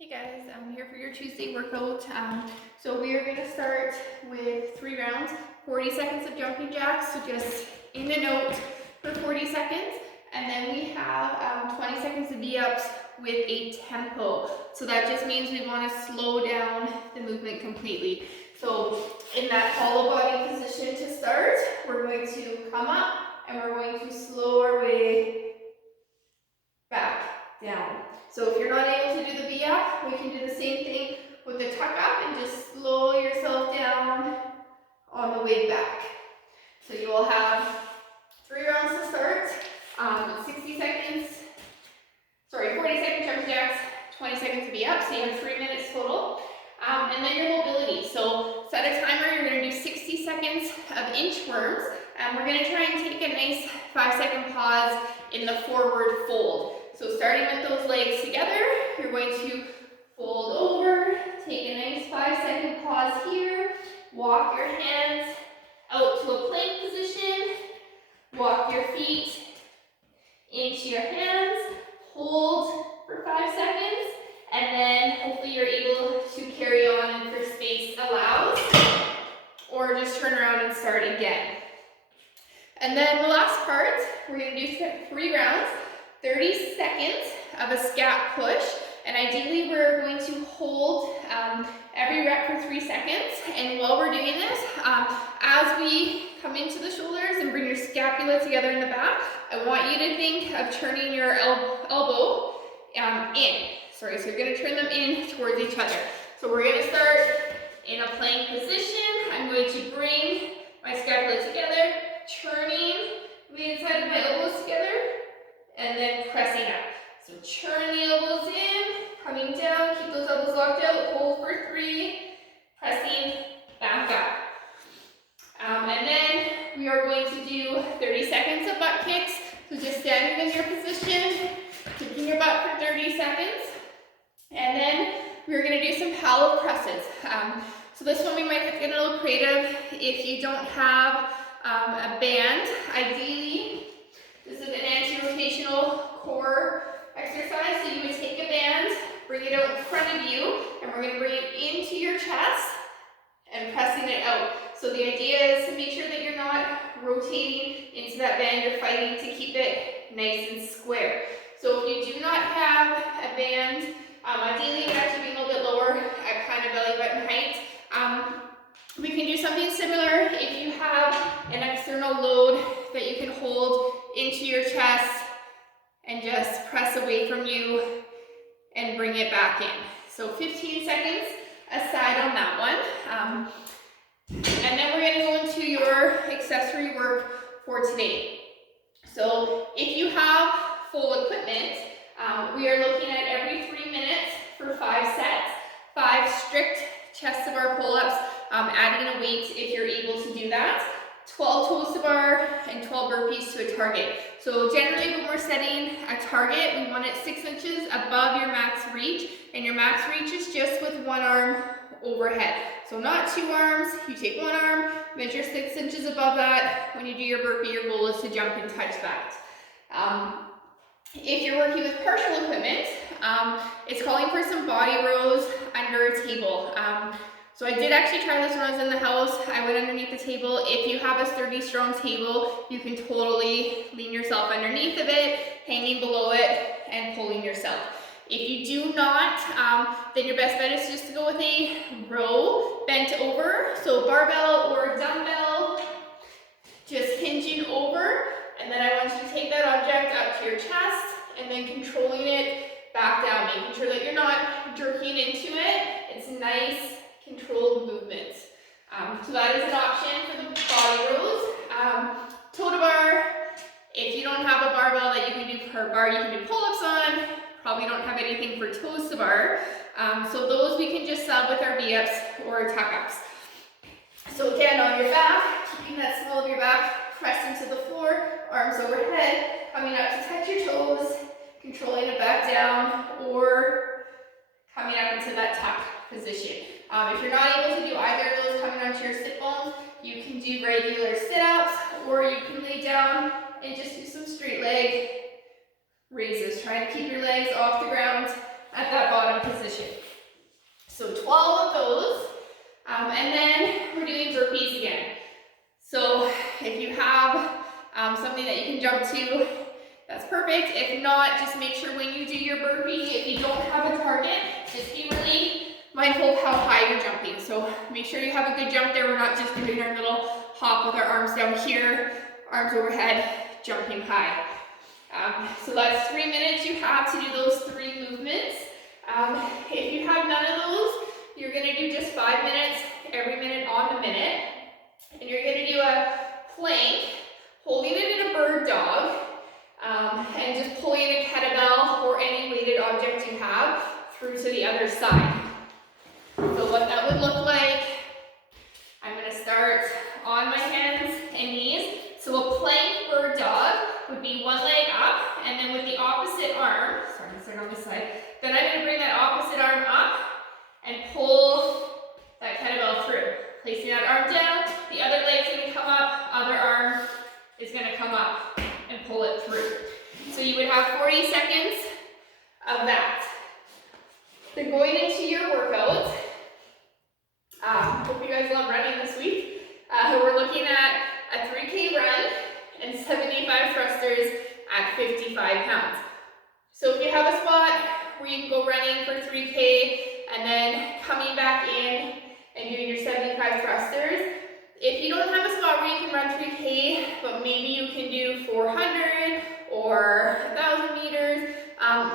Hey guys, I'm here for your Tuesday workout. So we are going to start with 3 rounds, 40 seconds of jumping jacks, so just in and out for 40 seconds. And then we have 20 seconds of V-ups with a tempo. So that just means we want to slow down the movement completely. So in that hollow body position to start, we're going to come up and we're going to slow our way back down. So if you're not able to do the V-up, we can do the same thing with the tuck up and just slow yourself down on the way back. So you will have 3 rounds to start, 40 second jump jacks, 20 seconds to V-up, so you have 3 minutes total. And then your mobility. So set a timer, you're going to do 60 seconds of inchworms, and we're going to try and take a nice 5-second pause in the forward fold. So starting with those legs together, you're going to fold over, take a nice 5-second pause here, walk your hands out to a plank position, walk your feet into your hands, hold for 5 seconds, and then hopefully you're able to carry on if your space allows, or just turn around and start again. And then the last part, we're going to do 3 rounds, 30 seconds of a scat push, and ideally we're going to hold every rep for 3 seconds. And while we're doing this, as we come into the shoulders and bring your scapula together in the back, I want you to think of turning your elbow in. So you're going to turn them in towards each other. So we're going to start in a plank position. I'm going to bring my scapula together, turning the inside of my elbows together, and then pressing up. So turn the elbows in, coming down, keep those elbows locked out, hold for 3, pressing back up. And then we are going to do 30 seconds of butt kicks. So just standing in your position, kicking your butt for 30 seconds. And then we're going to do some palo presses. So this one we might get a little creative. If you don't have a band, ideally, this is an anti-rotational core exercise. So you would take a band, bring it out in front of you, and we're going to bring it into your chest and pressing it out. So the idea is to make sure that you're not rotating into that band. You're fighting to keep it nice and square. So if you do not have a band, ideally it would actually be a little bit lower at kind of belly button height. We can do something similar if you have an external load that you can hold into your chest and just press away from you and bring it back in. So 15 seconds aside on that one. And then we're going to go into your accessory work for today. So if you have full equipment, we are looking at every 3 minutes for 5 sets, 5 strict chest to bar pull-ups, adding a weight if you're able to do that, 12 toes to bar, and 12 burpees to a target. So generally when we're setting a target, we want it 6 inches above your max reach, and your max reach is just with 1 arm overhead. So not 2 arms, you take 1 arm, measure 6 inches above that. When you do your burpee, your goal is to jump and touch that. If you're working with partial equipment, it's calling for some body rows under a table. So I did actually try this when I was in the house. I went underneath the table. If you have a sturdy, strong table, you can totally lean yourself underneath of it, hanging below it, and pulling yourself. If you do not, then your best bet is just to go with a row bent over. So barbell or dumbbell, just hinging over. And then I want you to take that object up to your chest and then controlling it back down, making sure that you're not jerking into it. It's nice, controlled movement. So that is an option for the body rows. Toe to bar, if you don't have a barbell that you can do per bar, you can do pull-ups on. Probably don't have anything for toes to bar. So those we can just sub with our V-ups or tuck-ups. So again, on your back, keeping that small of your back pressed into the floor, arms overhead, coming up to touch your toes, controlling it back down, or coming up into that tuck position. If you're not able to do either of those coming onto your sit bones, you can do regular sit-ups, or you can lay down and just do some straight leg raises. Trying to keep your legs off the ground at that bottom position. So 12 of those. And then we're doing burpees again. So if you have something that you can jump to, that's perfect. If not, just make sure when you do your burpee, if you don't have a target, just be really mindful of how high you're jumping. So make sure you have a good jump there. We're not just doing our little hop with our arms down here, arms overhead, jumping high. So that's 3 minutes you have to do those 3 movements. If you have none of those, you're gonna do just 5 minutes, every minute on the minute. And you're gonna do a plank, holding it in a bird dog, and just pulling a kettlebell or any weighted object you have through to the other side. So what that would look like, I'm gonna start on my hands and knees. So a plank bird dog would be one leg up, and then with the opposite arm, sorry, let's start on this side, then I'm gonna bring that opposite arm up and pull that kettlebell through. Placing that arm down, the other leg's gonna come up, other arm is gonna come up and pull it through. So you would have 40 seconds of that. Then going into your workout, hope you guys love running this week. We're looking at a 3K run and 75 thrusters at 55 pounds. So if you have a spot where you can go running for 3K and then coming back in and doing your 75 thrusters, if you don't have a spot where you can run 3K, but maybe you can do 400 or 1,000 meters,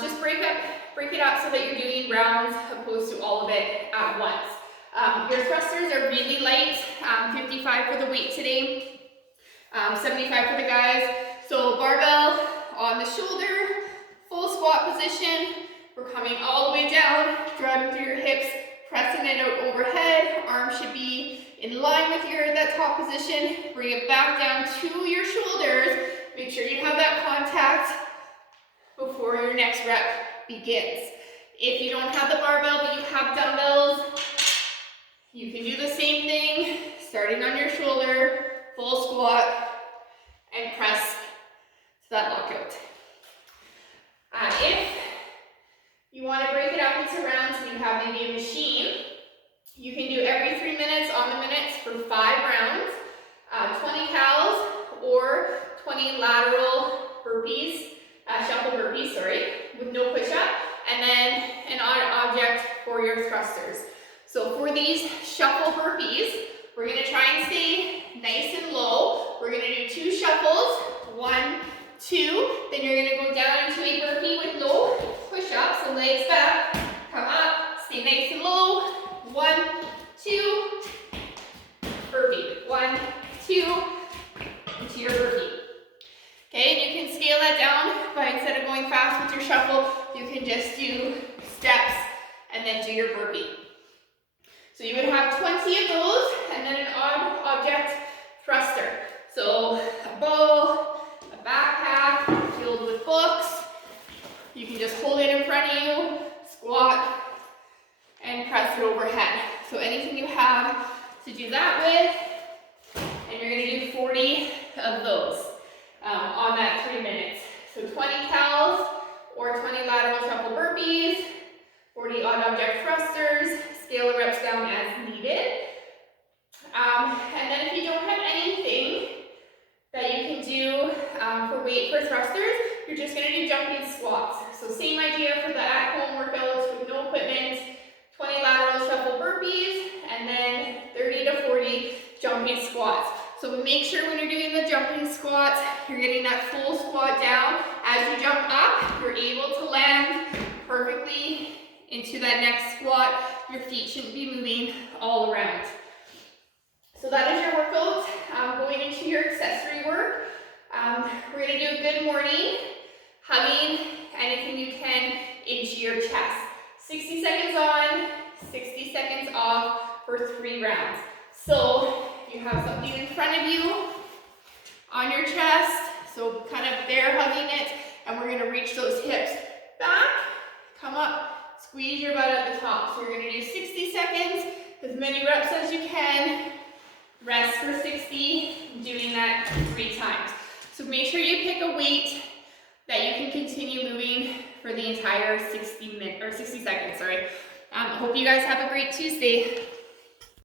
just break it up so that you're doing rounds opposed to all of it at once. Your thrusters are really light, 55 for the weight today, 75 for the guys. So barbell on the shoulder, full squat position. We're coming all the way down, driving through your hips, pressing it out overhead. Arms should be in line with that top position. Bring it back down to your shoulders. Make sure you have that contact before your next rep begins. If you don't have the barbell but you have dumbbells, you can do the same thing, starting on your shoulder, full squat, and press to that lockout. If you want to break it up into rounds and you have maybe a machine, you can do every 3 minutes on the minutes for 5 rounds, 20 cows or 20 lateral burpees, shuffle burpees, with no push-up, and then an odd object for your thrusters. So for these shuffle burpees, we're gonna try and stay nice and low. We're gonna do 2 shuffles, 1, 2, then you're gonna go down into a burpee with no push-up, so legs back, come up, stay nice and low, 1, 2, burpee, 1, 2, into your burpee. Okay, and you can scale that down by, instead of going fast with your shuffle, you can just do steps and then do your burpee. So you would have 20 of those, and then an odd object thruster. So a bowl, a backpack filled with books. You can just hold it in front of you, squat, and press it overhead. So anything you have to do that with, and you're gonna do 40 of those on that 3 minutes. So 20 cows or 20 lateral shuffle burpees, 40 odd object thrusters, scale the reps down as needed. And then if you don't have anything that you can do for weight for thrusters, you're just gonna do jumping squats. So same idea for the at-home workouts with no equipment, 20 lateral shuffle burpees, and then 30 to 40 jumping squats. So make sure when you're doing the jumping squats, you're getting that full squat down. As you jump up, you're able to land perfectly into that next squat. Your feet shouldn't be moving all around. So that is your workout. Going into your accessory work, we're gonna do a good morning, hugging anything you can into your chest. 60 seconds on, 60 seconds off for 3 rounds. So you have something in front of you on your chest, so kind of there hugging it, and we're gonna reach those hips back, come up, squeeze your butt at the top. So you're gonna do 60 seconds, as many reps as you can, rest for 60, doing that 3 times. So make sure you pick a weight that you can continue moving for the entire 60 seconds, sorry. Hope you guys have a great Tuesday.